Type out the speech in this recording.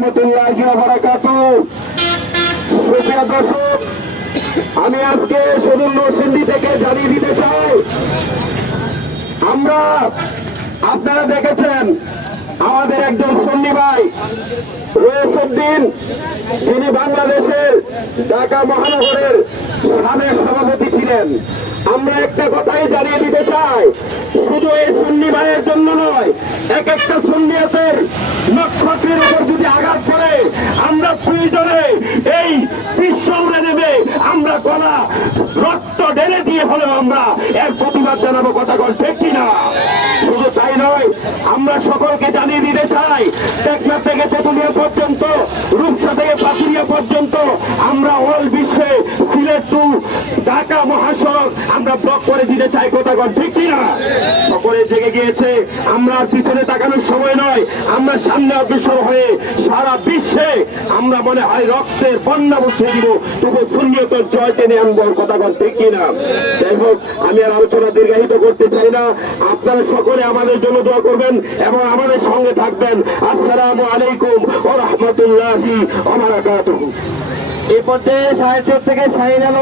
রাহমাতুল্লাহি ওয়া বারাকাতুহু। সুপ্রিয় দর্শক, আমি আজকে সুদূর নরসিংদী থেকে জানিয়ে দিতে চাই, আপনারা দেখেছেন আমাদের একজন সুন্নি ভাই রইসউদ্দিন, যিনি বাংলাদেশের ঢাকা মহানগরের সাবেক সভাপতি ছিলেন। আমরা একটা কথাই জানিয়ে দিতে চাই, শুধু এই সুন্নি ভাইয়ের জন্য নয়, এক একটা সুন্নিয়তের নক্ষত্রের উপর যদি আঘাত করে আমরা প্রয়োজনে এই বিশ্ব উড়ে নেবে, আমরা গলা রক্ত ঢেলে দিয়ে হলেও আমরা এর প্রতিবাদ জানাবো। কথা বল ঠিক কিনা? শুধু তাই নয়, আমরা সকলকে জানিয়ে দিতে চাই, টেকনাফ থেকে তেতুলিয়া পর্যন্ত, রূপসা থেকে পাথুরিয়া পর্যন্ত আমরা অল বিশ্বে সিলেট টু ঢাকা মহাসড়ক আমরা ব্লক করে দিতে চাই। কথা বল ঠিক কিনা? সকলে জেগে গিয়েছে, আমরা পিছনে তাকানোর সময় নয়, আমরা সামনে অগ্রসর হয়ে সারা বিশ্বে আমরা মনে হয় রক্তের বন্যা বসিয়ে দিব, তবু সুন্নিয়তের জয় টেনে আনবো। কথা বল ঠিক কিনা? যাই হোক, আমি আর আলোচনা দীর্ঘায়িত করতে চাই না। আপনারা সকলে আমাদের জন্য দোয়া করবেন এবং আমাদের সঙ্গে থাকবেন। আসসালামু আলাইকুম ওয়া রাহমাতুল্লাহি ওয়া বারাকাতুহু। এই পর্যায়ে সাহেব থেকে শাহিন আলম